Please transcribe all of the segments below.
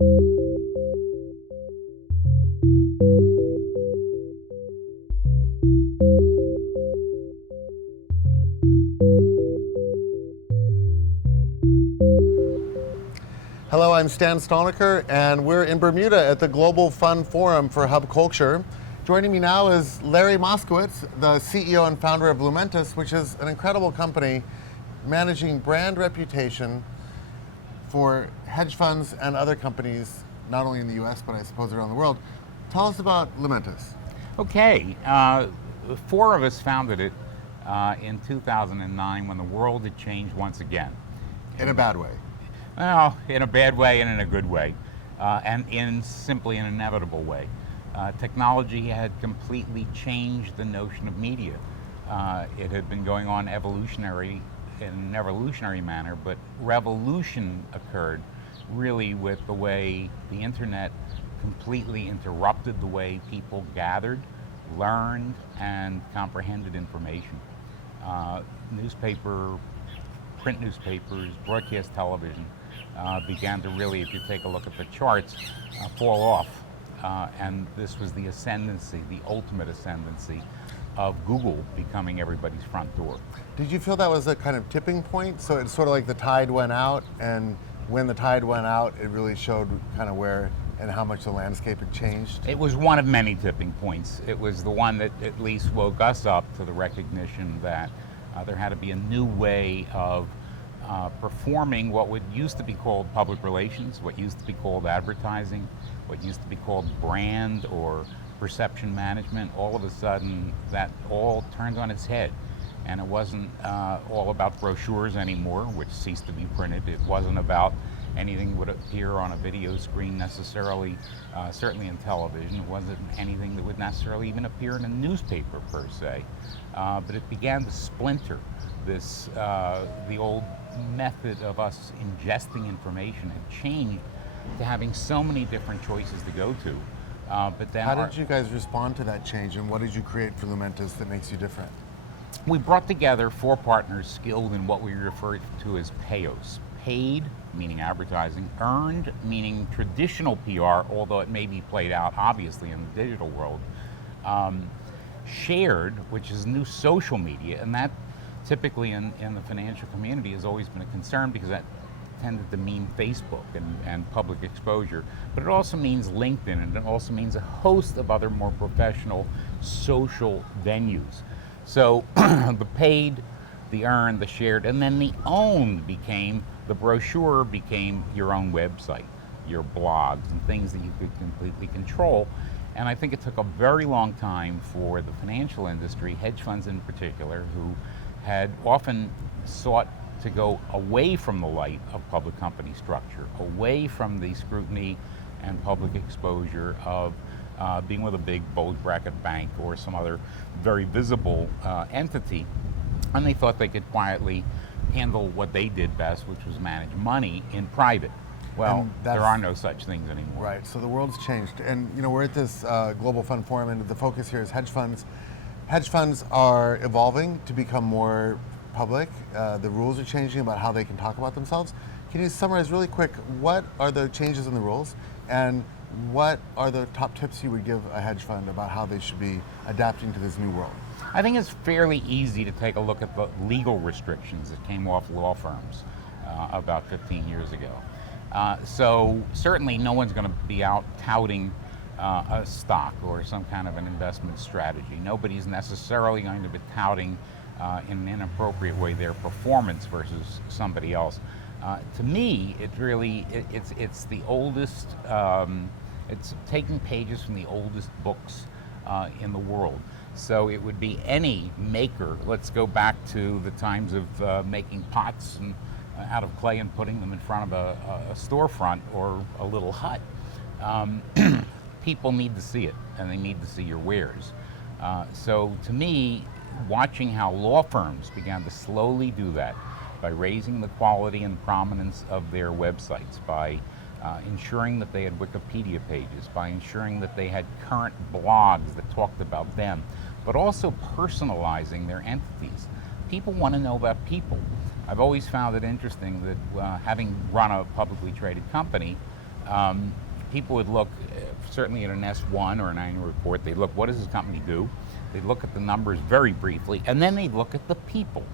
Hello, I'm Stan Stoniker, and we're in Bermuda at the Global Fund Forum for Hub Culture. Joining me now is Larry Moskowitz, the CEO and founder of Lumentus, which is an incredible company managing brand reputation for hedge funds and other companies, not only in the US, but I suppose around the world. Tell us about Lumentus. Okay, four of us founded it in 2009 when the world had changed once again. In a bad way. Well, in a bad way and in a good way, and in simply an inevitable way. Technology had completely changed the notion of media. It had been going on in an evolutionary manner, but revolution occurred really with the way the internet completely interrupted the way people gathered, learned, and comprehended information. Print newspapers, broadcast television began to really, if you take a look at the charts, fall off. And this was the ascendancy, the ultimate ascendancy of Google becoming everybody's front door. Did you feel that was a kind of tipping point? So it's sort of like the tide went out, and when the tide went out, it really showed kind of where and how much the landscape had changed? It was one of many tipping points. It was the one that at least woke us up to the recognition that there had to be a new way of performing what used to be called public relations, what used to be called advertising, what used to be called brand or perception management. All of a sudden, that all turned on its head. And it wasn't all about brochures anymore, which ceased to be printed. It wasn't about anything that would appear on a video screen necessarily, certainly in television. It wasn't anything that would necessarily even appear in a newspaper per se. But it began to splinter. The old method of us ingesting information had changed to having so many different choices to go to. But then how did you guys respond to that change, and what did you create for Lumentus that makes you different? We brought together four partners skilled in what we refer to as PAOS. Paid, meaning advertising; earned, meaning traditional PR, although it may be played out obviously in the digital world; shared, which is new social media, and that typically in the financial community has always been a concern because that tended to mean Facebook and public exposure. But it also means LinkedIn, and it also means a host of other more professional social venues. So the paid, the earned, the shared, and then the owned the brochure became your own website, your blogs, and things that you could completely control. And I think it took a very long time for the financial industry, hedge funds in particular, who had often sought to go away from the light of public company structure, away from the scrutiny and public exposure of being with a big bulge bracket bank or some other very visible entity, and they thought they could quietly handle what they did best, which was manage money in private. Well, there are no such things anymore. Right, so the world's changed. And we're at this Global Fund Forum, and the focus here is hedge funds. Hedge funds are evolving to become more public. The rules are changing about how they can talk about themselves. Can you summarize really quick, what are the changes in the rules, and what are the top tips you would give a hedge fund about how they should be adapting to this new world? I think it's fairly easy to take a look at the legal restrictions that came off law firms about 15 years ago. So certainly no one's going to be out touting a stock or some kind of an investment strategy. Nobody's necessarily going to be touting in an inappropriate way their performance versus somebody else. To me, it's the oldest. It's taking pages from the oldest books in the world. So it would be any maker. Let's go back to the times of making pots and out of clay and putting them in front of a storefront or a little hut. People need to see it, and they need to see your wares. So to me, watching how law firms began to slowly do that by raising the quality and prominence of their websites, by ensuring that they had Wikipedia pages, by ensuring that they had current blogs that talked about them, but also personalizing their entities. People want to know about people. I've always found it interesting that having run a publicly traded company, people would look, certainly at an S1 or an annual report, they'd look, what does this company do? They'd look at the numbers very briefly, and then they'd look at the people.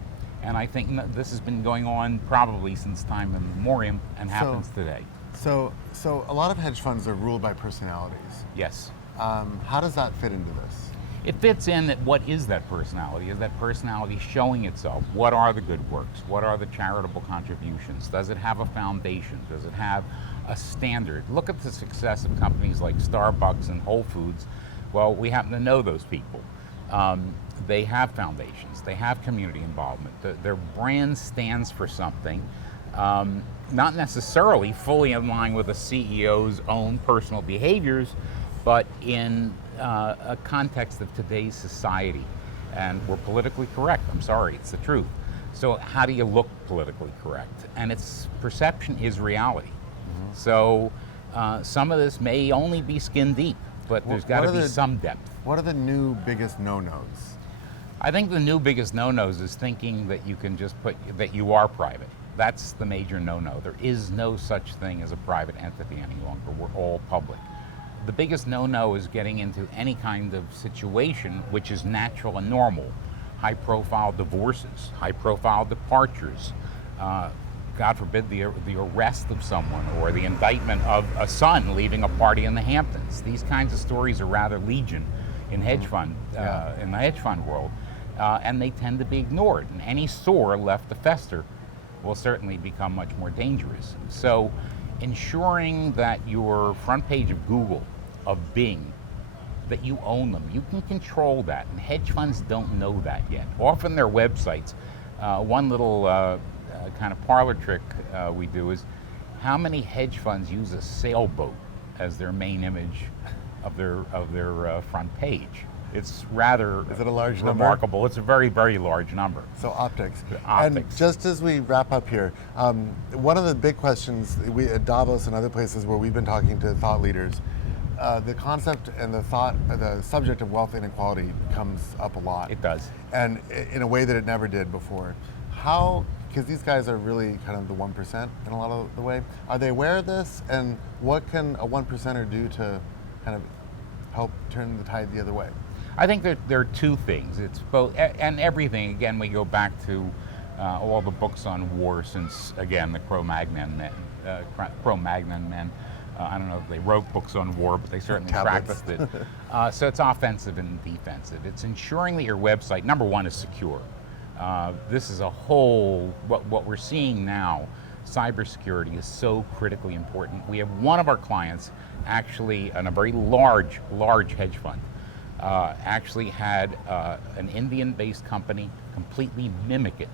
And I think this has been going on probably since time immemorial and happens today. So a lot of hedge funds are ruled by personalities. Yes. How does that fit into this? It fits in that what is that personality? Is that personality showing itself? What are the good works? What are the charitable contributions? Does it have a foundation? Does it have a standard? Look at the success of companies like Starbucks and Whole Foods. Well, we happen to know those people. They have foundations. They have community involvement. Their brand stands for something, not necessarily fully in line with the CEO's own personal behaviors, but in a context of today's society. And we're politically correct. I'm sorry, it's the truth. So how do you look politically correct? And its perception is reality. Mm-hmm. So some of this may only be skin deep, but there's got to be some depth. What are the new biggest no-nos? I think the new biggest no-nos is thinking that you can just put, that you are private. That's the major no-no. There is no such thing as a private entity any longer. We're all public. The biggest no-no is getting into any kind of situation which is natural and normal. High-profile divorces, high-profile departures, God forbid the arrest of someone or the indictment of a son leaving a party in the Hamptons. These kinds of stories are rather legion in hedge fund, in the hedge fund world, and they tend to be ignored. And any sore left to fester will certainly become much more dangerous. So ensuring that your front page of Google, of Bing, that you own them, you can control that, and hedge funds don't know that yet. Often their websites, one little kind of parlor trick we do is how many hedge funds use a sailboat as their main image of their front page. It's rather Is it a large remarkable. number? It's a very, very large number. So optics. Optics. And just as we wrap up here, one of the big questions we at Davos and other places where we've been talking to thought leaders, the concept and the subject of wealth inequality comes up a lot. It does. And in a way that it never did before. How, because these guys are really kind of the 1% in a lot of the way, are they aware of this? And what can a 1%er do to kind of help turn the tide the other way? I think there are two things. It's both, and everything, again, we go back to all the books on war since, again, the Cro-Magnon men. I don't know if they wrote books on war, but they certainly practiced it. So it's offensive and defensive. It's ensuring that your website, number one, is secure. This is a whole, what we're seeing now, cybersecurity is so critically important. We have one of our clients actually, in a very large hedge fund, actually had an Indian-based company completely mimic it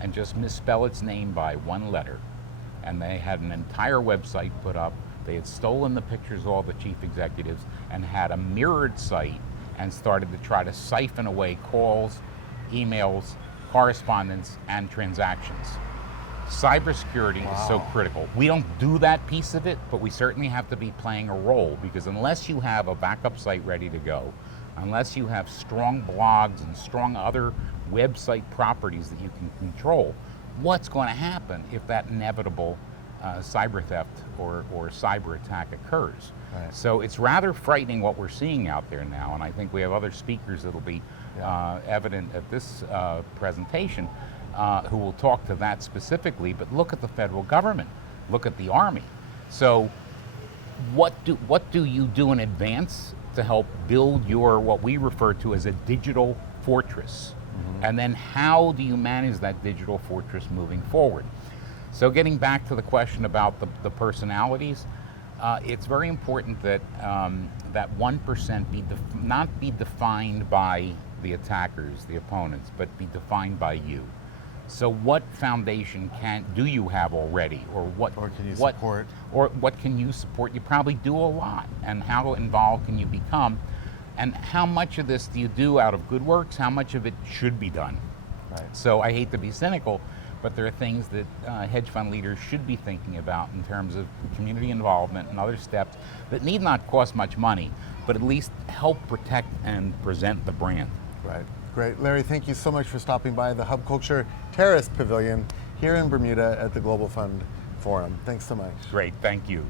and just misspell its name by one letter. And they had an entire website put up. They had stolen the pictures of all the chief executives and had a mirrored site and started to try to siphon away calls, emails, correspondence, and transactions. Cybersecurity is so critical. We don't do that piece of it, but we certainly have to be playing a role, because unless you have a backup site ready to go, unless you have strong blogs and strong other website properties that you can control, what's going to happen if that inevitable cyber theft or cyber attack occurs? Right. So it's rather frightening what we're seeing out there now, and I think we have other speakers that'll be evident at this presentation who will talk to that specifically, but look at the federal government, look at the Army. So what do you do in advance to help build your, what we refer to as a digital fortress? Mm-hmm. And then how do you manage that digital fortress moving forward? So getting back to the question about the personalities, it's very important that that 1% not be defined by the attackers, the opponents, but be defined by you. So what foundation do you have already, or can you support? Or what can you support? You probably do a lot, and how involved can you become? And how much of this do you do out of good works? How much of it should be done? Right. So I hate to be cynical, but there are things that hedge fund leaders should be thinking about in terms of community involvement and other steps that need not cost much money, but at least help protect and present the brand. Right. Great. Larry, thank you so much for stopping by the Hub Culture Terrace Pavilion here in Bermuda at the Global Fund Forum. Thanks so much. Great. Thank you.